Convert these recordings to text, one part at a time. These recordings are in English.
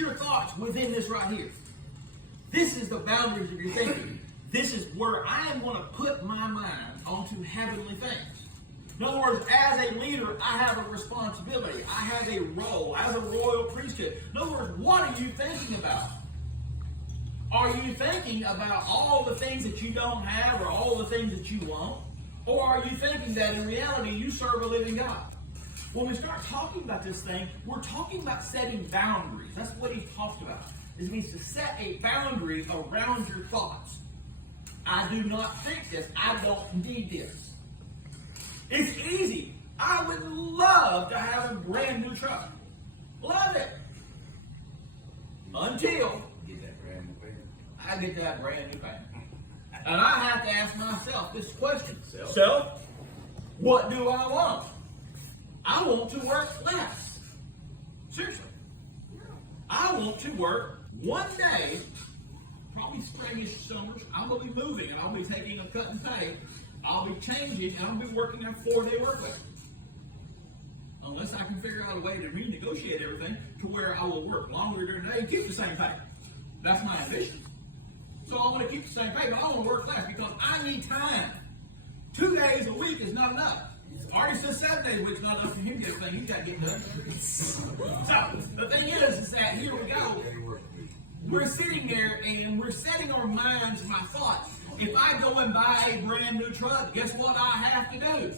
your thoughts within this right here. This is the boundaries of your thinking. This is where I am going to put my mind onto heavenly things. In other words, as a leader, I have a responsibility. I have a role as a royal priesthood. In other words, what are you thinking about? Are you thinking about all the things that you don't have or all the things that you want? Or are you thinking that in reality you serve a living God? When we start talking about this thing, we're talking about setting boundaries. That's what he talks about. It means to set a boundary around your thoughts. I do not think this. I don't need this. It's easy. I would love to have a brand new truck. Love it. Until I get that brand new paint. And I have to ask myself this question. Self, what do I want? I want to work less. Seriously. I want to work one day, probably springish summers. I'm going to be moving and I'll be taking a cut and pay. I'll be changing and I'll be working a 4-day work week. Unless I can figure out a way to renegotiate everything to where I will work longer during the day and keep the same pay. That's my ambition. So I want to keep the same pay, but I want to work less because I need time. 2 days a week is not enough. Already said 7 days a week is not enough for him to get a thing. He's got to get done. So the thing is that here we go. We're sitting there and we're setting our minds, my thoughts. If I go and buy a brand new truck, guess what I have to do?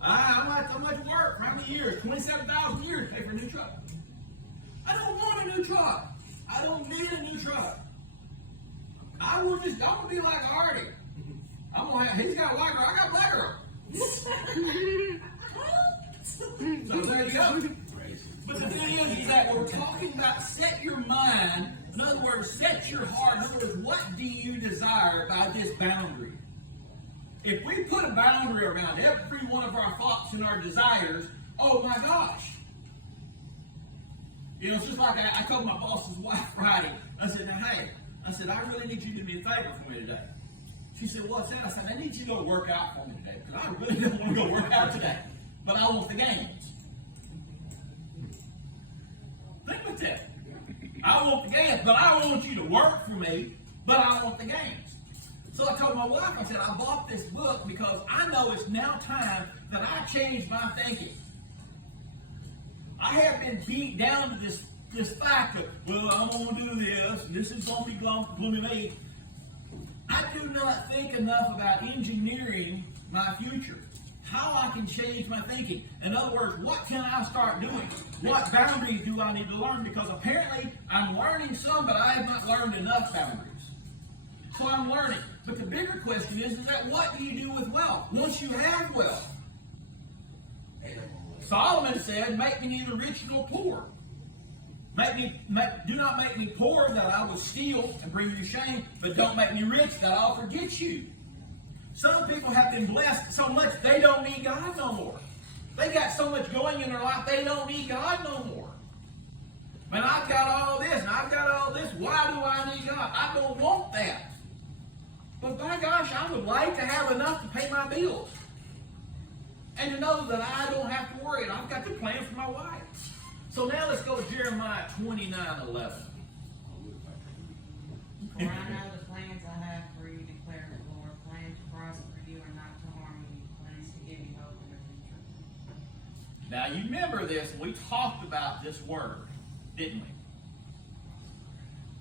How much work? For how many years? 27,000 years to pay for a new truck. I don't want a new truck. I don't need a new truck. I'm gonna be like Artie. He's got white girl, I got black girl. So there you go. But the thing is that we're talking about set your mind. In other words, set your heart. In other words, what do you desire by this boundary? If we put a boundary around every one of our thoughts and our desires, oh my gosh. You know, it's just like I told my boss's wife Friday. I said, now hey, I really need you to do me a favor for me today. She said, what's that? I said, I need you to go work out for me today because I really don't want to go work out today. But I want the games. Think about that. I want the games, but I want you to work for me, but I want the games. So I told my wife, I said, I bought this book because I know it's now time that I change my thinking. I have been beat down to this fact of, well, I'm going to do this, and this is going to be going to me. I do not think enough about engineering my future. How I can change my thinking. In other words, what can I start doing? What boundaries do I need to learn? Because apparently I'm learning some, but I have not learned enough boundaries. So I'm learning. But the bigger question is that what do you do with wealth once you have wealth? Solomon said, make me neither rich nor poor. Do not make me poor that I will steal and bring you shame, but don't make me rich that I'll forget you. Some people have been blessed so much they don't need God no more. They got so much going in their life they don't need God no more. Man, I've got all this and I've got all this. Why do I need God? I don't want that. But by gosh, I would like to have enough to pay my bills. And to know that I don't have to worry. And I've got the plan for my wife. So now let's go to Jeremiah 29:11. For I know the plans I have for you, declare the Lord, plans to prosper you and not to harm you, plans to give you hope in the future. Now you remember this, we talked about this word, didn't we?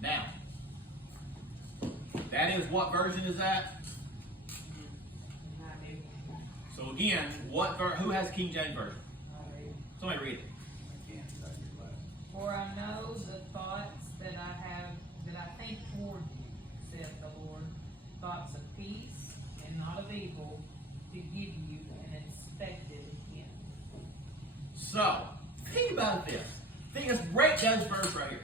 Now, that is, what version is that? I do. So again, who has King James Version? I do. Somebody read it. For I know the thoughts that I think toward you, saith the Lord, thoughts of peace and not of evil, to give you an expected end. So, think about this. Let's break down this verse right here.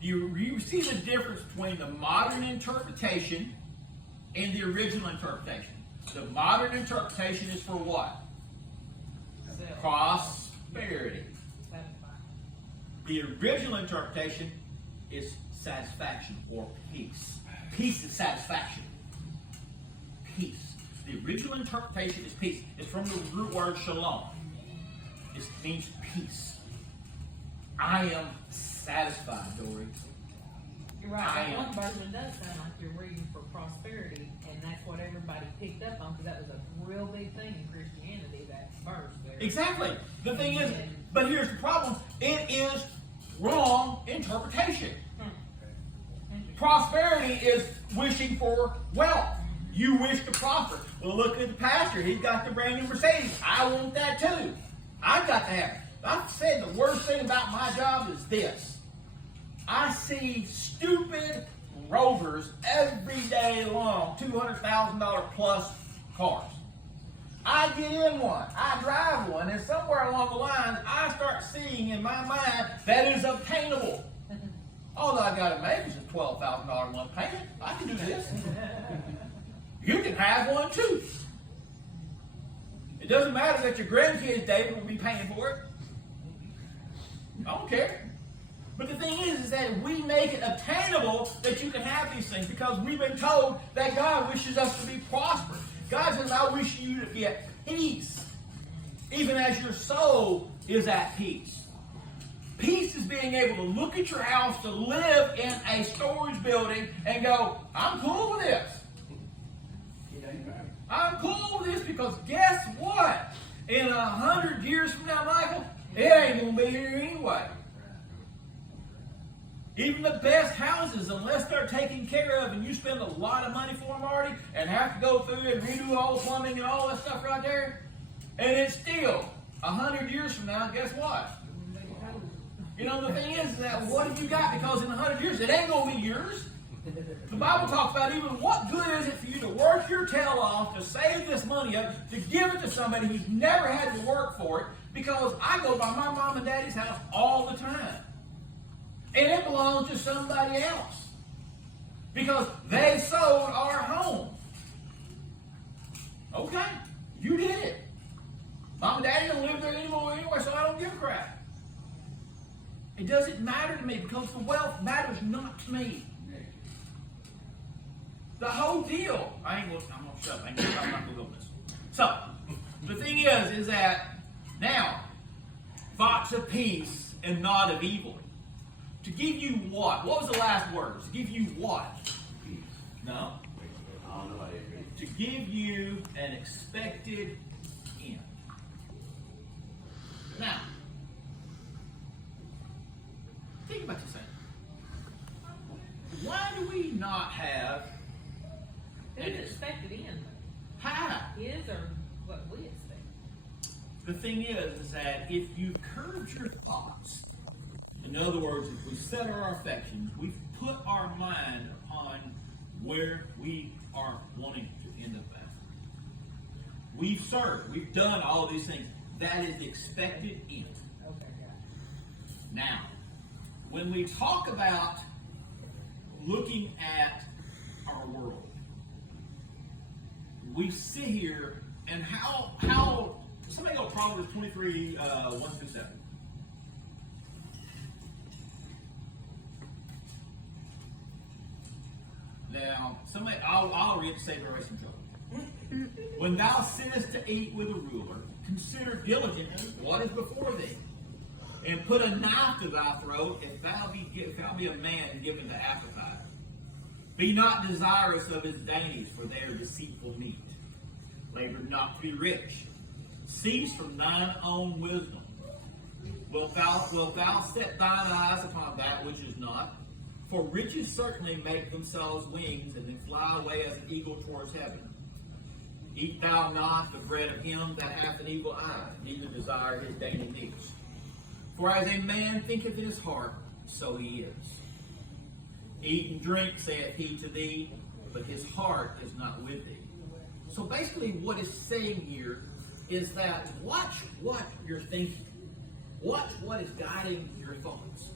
Do you see the difference between the modern interpretation and the original interpretation? The modern interpretation is for what? Prosperity. The original interpretation is satisfaction or peace. Peace is satisfaction. Peace. The original interpretation is peace. It's from the root word shalom. It means peace. I am satisfied, Dory. You're I right. am. One version does sound like you're reading for prosperity, and that's what everybody picked up on, because that was a real big thing in Christianity, that verse there. Exactly. The thing is, but here's the problem. It is wrong interpretation. Prosperity is wishing for wealth. You wish to prosper. Well, look at the pastor. He's got the brand new Mercedes. I want that too. I've got to have it. I've said the worst thing about my job is this. I see stupid Rovers every day long, $200,000 plus cars. I get in one, I drive one, and somewhere along the line, I start seeing in my mind that is obtainable. All I got to make is a $12,000 a month payment. I can do this. You can have one too. It doesn't matter that your grandkids, David, will be paying for it. I don't care. But the thing is that we make it obtainable that you can have these things because we've been told that God wishes us to be prosperous. God says, I wish you to be at peace, even as your soul is at peace. Peace is being able to look at your house, to live in a storage building, and go, I'm cool with this. I'm cool with this because guess what? In 100 years from now, Michael, it ain't going to be here anyway. Even the best houses, unless they're taken care of and you spend a lot of money for them already and have to go through and redo all the plumbing and all that stuff right there, and it's still 100 years from now, guess what? You know, the thing is that what have you got? Because in 100 years, it ain't going to be yours. The Bible talks about even what good is it for you to work your tail off, to save this money up, to give it to somebody who's never had to work for it, because I go by my mom and daddy's house all the time. And it belongs to somebody else. Because they sold our home. Okay, you did it. Mom and daddy don't live there anymore anyway, so I don't give a crap. It doesn't matter to me because the wealth matters not to me. The whole deal. I'm going to shut up. I'm not going to go this. So, the thing is that now, thoughts of peace and not of evil. To give you what? What was the last word? To give you what? No. To give you an expected end. Now, think about this thing. Why do we not have Who's expected in? How? His or what we expect? The thing is that if you curb your thoughts, in other words, if we set our affections, we've put our mind upon where we are wanting to end up at. We've served, we've done all these things. That is the expected end. Okay, got it. Now, when we talk about looking at our world, we sit here and how somebody go Proverbs 23, 1 through 7. Now, I'll read the same verse until. When thou sittest to eat with a ruler, consider diligently what is before thee, and put a knife to thy throat if thou be a man given to appetite. Be not desirous of his dainties, for they are deceitful meat. Labor not to be rich. Cease from thine own wisdom. Wilt thou set thine eyes upon that which is not? For riches certainly make themselves wings, and they fly away as an eagle towards heaven. Eat thou not the bread of him that hath an evil eye, neither desire his dainty meats. For as a man thinketh in his heart, so he is. Eat and drink, saith he to thee, but his heart is not with thee. So basically what it's saying here is that watch what you're thinking. Watch what is guiding your thoughts.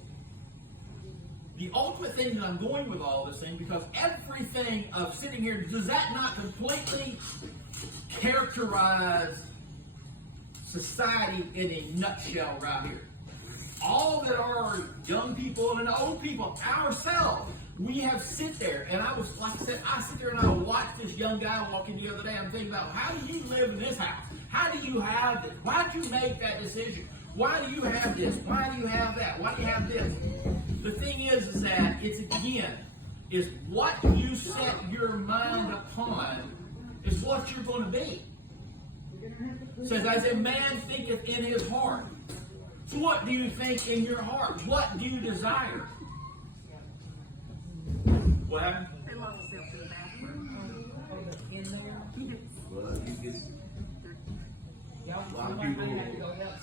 The ultimate thing that I'm going with all this thing, because everything of sitting here, does that not completely characterize society in a nutshell right here? All that are young people and old people, ourselves, we have sit there, and I was, like I said, I sit there and I watch this young guy walking the other day. I'm thinking about, how do you live in this house? How do you have this? Why did you make that decision? Why do you have this? Why do you have that? Why do you have this? The thing is that it's again, is what you set your mind upon is what you're going to be. It says, as a man thinketh in his heart. So what do you think in your heart? What do you desire? What happened? They locked themselves in the bathroom. In the room. Well, you get Y'all, A lot of somebody people- might have to go help